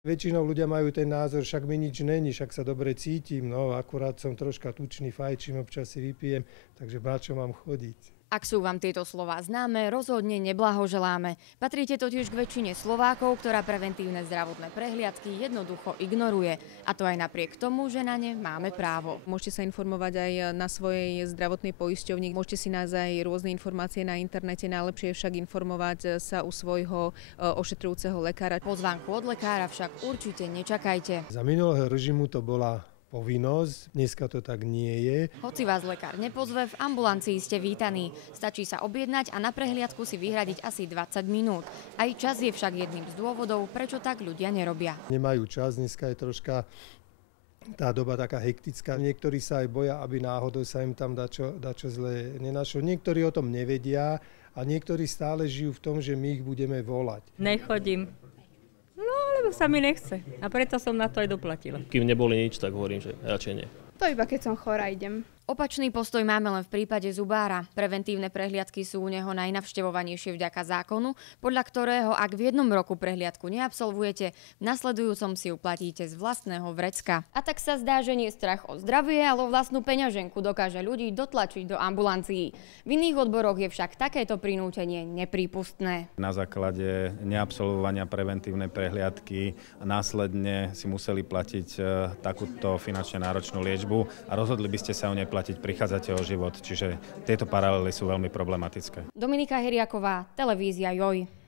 Väčšinou ľudia majú ten názor, však mi nič není, však sa dobre cítim, no akurát som troška tučný, fajčím, občas si vypijem, takže na čo mám chodiť. Ak sú vám tieto slová známe, rozhodne neblahoželáme. Patríte totiž k väčšine Slovákov, ktorá preventívne zdravotné prehliadky jednoducho ignoruje. A to aj napriek tomu, že na ne máme právo. Môžete sa informovať aj na svojej zdravotnej poisťovni, môžete si nájsť aj rôzne informácie na internete, najlepšie je však informovať sa u svojho ošetrujúceho lekára. Pozvánku od lekára však určite nečakajte. Za minulého režimu to bola povinnosť, dneska to tak nie je. Hoci vás lekár nepozve, v ambulancii ste vítaní. Stačí sa objednať a na prehliadku si vyhradiť asi 20 minút. Aj čas je však jedným z dôvodov, prečo tak ľudia nerobia. Nemajú čas, dneska je troška tá doba taká hektická. Niektorí sa aj boja, aby náhodou sa im tam dačo zle nenašlo. Niektorí o tom nevedia a niektorí stále žijú v tom, že my ich budeme volať. Nechodím. Lebo sa mi nechce. A preto som na to aj doplatila. Kým neboli nič, tak hovorím, že radšej nie. To iba keď som chorá idem. Opačný postoj máme len v prípade zubára. Preventívne prehliadky sú u neho najnavštevovanejšie vďaka zákonu, podľa ktorého ak v jednom roku prehliadku neabsolvujete, v nasledujúcom si ju platíte z vlastného vrecka. A tak sa zdá, že nie strach o zdravie, ale vlastnú peňaženku dokáže ľudí dotlačiť do ambulancií. V iných odboroch je však takéto prinútenie neprípustné. Na základe neabsolvovania preventívnej prehliadky následne si museli platiť takúto finančne náročnú liečbu a rozhodli by ste sa o nej platiť, prichádzate o život, čiže tieto paralely sú veľmi problematické. Dominika Heriaková, televízia JOJ.